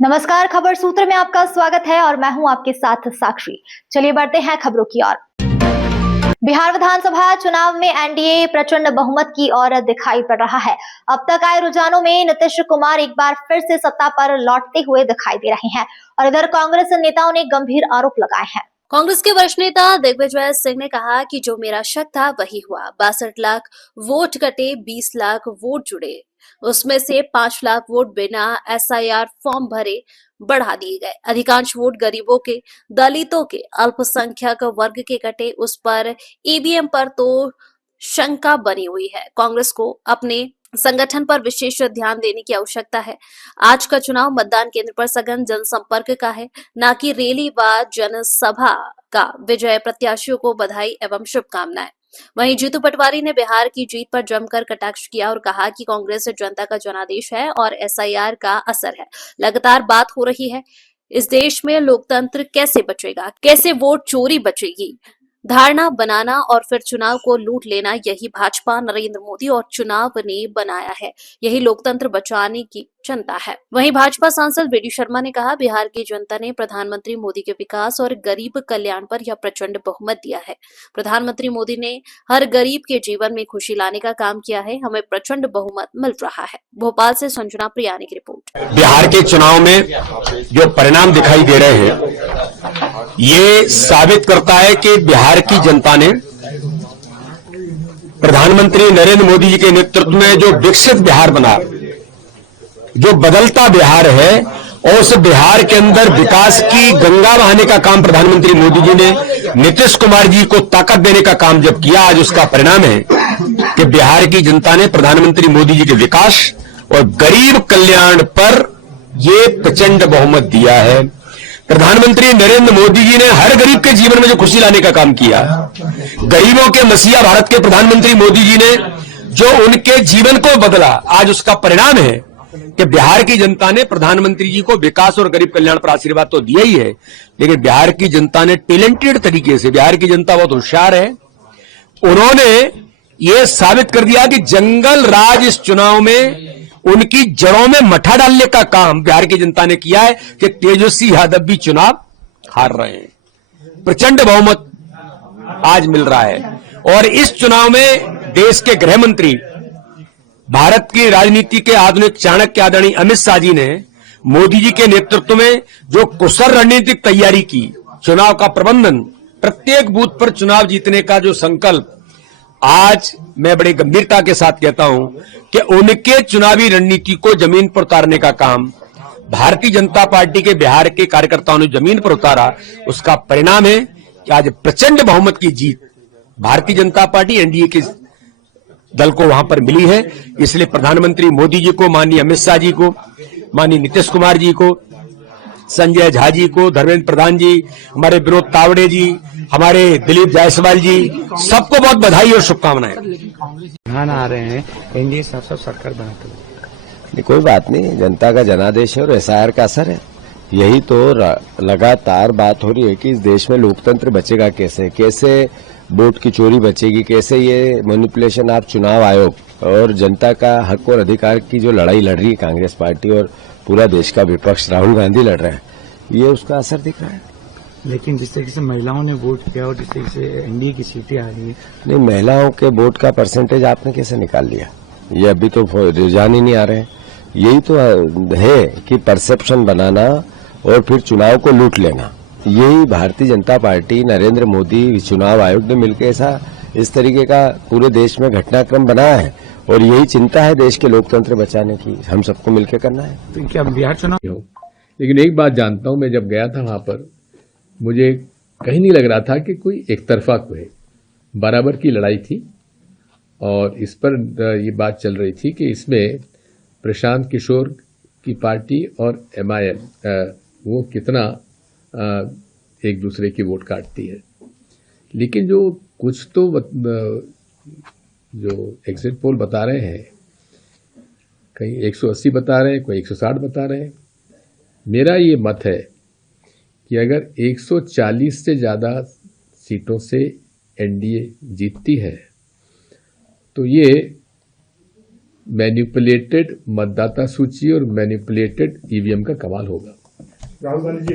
नमस्कार, खबर सूत्र में आपका स्वागत है और मैं हूं आपके साथ साक्षी। चलिए बढ़ते हैं खबरों की ओर। बिहार विधानसभा चुनाव में एनडीए प्रचंड बहुमत की ओर दिखाई पड़ रहा है। अब तक आए रुझानों में नीतीश कुमार एक बार फिर से सत्ता पर लौटते हुए दिखाई दे रहे हैं और इधर कांग्रेस नेताओं ने गंभीर आरोप लगाए हैं। कांग्रेस के वरिष्ठ नेता दिग्विजय सिंह ने कहा कि जो मेरा शक था वही हुआ। 62 लाख वोट कटे, 20 लाख वोट जुड़े, उसमें से 5 लाख वोट बिना एसआईआर फॉर्म भरे बढ़ा दिए गए। अधिकांश वोट गरीबों के, दलितों के, अल्पसंख्यक वर्ग के कटे। उस पर ईवीएम पर तो शंका बनी हुई है। कांग्रेस को अपने संगठन पर विशेष ध्यान देने की आवश्यकता है। आज का चुनाव मतदान केंद्र पर सघन जनसंपर्क का है, न कि रैली व जनसभा का। विजय प्रत्याशियों को बधाई एवं शुभकामनाएं। वहीं जीतू पटवारी ने बिहार की जीत पर जमकर कटाक्ष किया और कहा कि कांग्रेस जनता का जनादेश है और एसआईआर का असर है। लगातार बात हो रही है, इस देश में लोकतंत्र कैसे बचेगा, कैसे वोट चोरी बचेगी। धारणा बनाना और फिर चुनाव को लूट लेना, यही भाजपा, नरेंद्र मोदी और चुनाव ने बनाया है। यही लोकतंत्र बचाने की जनता है। वहीं भाजपा सांसद वी डी शर्मा ने कहा, बिहार की जनता ने प्रधानमंत्री मोदी के विकास और गरीब कल्याण पर यह प्रचंड बहुमत दिया है। प्रधानमंत्री मोदी ने हर गरीब के जीवन में खुशी लाने का काम किया है। हमें प्रचंड बहुमत मिल रहा है। भोपाल से संजना प्रियानी की रिपोर्ट। बिहार के चुनाव में जो परिणाम दिखाई दे रहे हैं, ये साबित करता है कि बिहार की जनता ने प्रधानमंत्री नरेंद्र मोदी जी के नेतृत्व में जो विकसित बिहार बना, जो बदलता बिहार है, और उस बिहार के अंदर विकास की गंगा बहाने का काम प्रधानमंत्री मोदी जी ने नीतीश कुमार जी को ताकत देने का काम जब किया, आज उसका परिणाम है कि बिहार की जनता ने प्रधानमंत्री मोदी जी के विकास और गरीब कल्याण पर ये प्रचंड बहुमत दिया है। प्रधानमंत्री नरेंद्र मोदी जी ने हर गरीब के जीवन में जो खुशी लाने का काम किया, गरीबों के मसीहा भारत के प्रधानमंत्री मोदी जी ने जो उनके जीवन को बदला, आज उसका परिणाम है कि बिहार की जनता ने प्रधानमंत्री जी को विकास और गरीब कल्याण पर आशीर्वाद तो दिया ही है, लेकिन बिहार की जनता ने टैलेंटेड तरीके से, बिहार की जनता बहुत होशियार है, उन्होंने ये साबित कर दिया कि जंगल राज इस चुनाव में उनकी जड़ों में मठा डालने का काम बिहार की जनता ने किया है कि तेजस्वी यादव भी चुनाव हार रहे हैं। प्रचंड बहुमत आज मिल रहा है और इस चुनाव में देश के गृह मंत्री, भारत की राजनीति के आधुनिक चाणक्य आदरणीय अमित शाह जी ने मोदी जी के नेतृत्व में जो कुशल रणनीतिक तैयारी की, चुनाव का प्रबंधन, प्रत्येक बूथ पर चुनाव जीतने का जो संकल्प, आज मैं बड़ी गंभीरता के साथ कहता हूं कि उनके चुनावी रणनीति को जमीन पर उतारने का काम भारतीय जनता पार्टी के बिहार के कार्यकर्ताओं ने जमीन पर उतारा। उसका परिणाम है कि आज प्रचंड बहुमत की जीत भारतीय जनता पार्टी एनडीए के दल को वहां पर मिली है। इसलिए प्रधानमंत्री मोदी जी को, माननीय अमित शाह जी को, माननीय नीतीश कुमार जी को, संजय झा जी को, धर्मेंद्र प्रधान जी, हमारे विनोद तावड़े जी, हमारे दिलीप जायसवाल जी, सबको बहुत बधाई और शुभकामनाएं। आ रहे हैं एनडीए सब सरकार बनाते हैं। कोई बात नहीं, जनता का जनादेश है और एसआईआर का असर है। यही तो लगातार बात हो रही है कि इस देश में लोकतंत्र बचेगा कैसे, कैसे वोट की चोरी बचेगी, कैसे ये मैनिपुलेशन आप चुनाव आयोग और जनता का हक और अधिकार की जो लड़ाई लड़ रही है कांग्रेस पार्टी और पूरा देश का विपक्ष राहुल गांधी लड़ रहे हैं, ये उसका असर दिख रहा है। लेकिन जिस तरीके से महिलाओं ने वोट किया और जिस तरीके से एनडीए की सीटें आ रही है, नहीं, महिलाओं के वोट का परसेंटेज आपने कैसे निकाल लिया? ये अभी तो रुझान ही नहीं आ रहे हैं। यही तो है कि परसेप्शन बनाना और फिर चुनाव को लूट लेना। यही भारतीय जनता पार्टी, नरेंद्र मोदी, चुनाव आयोग ने मिलकर ऐसा इस तरीके का पूरे देश में घटनाक्रम बनाया है और यही चिंता है देश के लोकतंत्र बचाने की, हम सबको मिलकर करना है। तो क्या बिहार चुनाव? लेकिन एक बात जानता हूं, मैं जब गया था वहां पर, मुझे कहीं नहीं लग रहा था कि कोई एक तरफा कोई, बराबर की लड़ाई थी। और इस पर ये बात चल रही थी कि इसमें प्रशांत किशोर की पार्टी और एमआईएम वो कितना एक दूसरे की वोट काटती है। लेकिन जो कुछ तो जो एग्जिट पोल बता रहे हैं, कहीं 180 बता रहे हैं, कोई 160 बता रहे हैं। मेरा ये मत है कि अगर 140 से ज्यादा सीटों से एनडीए जीतती है तो ये मैनिपुलेटेड मतदाता सूची और मैनिपुलेटेड ईवीएम का कमाल होगा। राहुल गांधी जी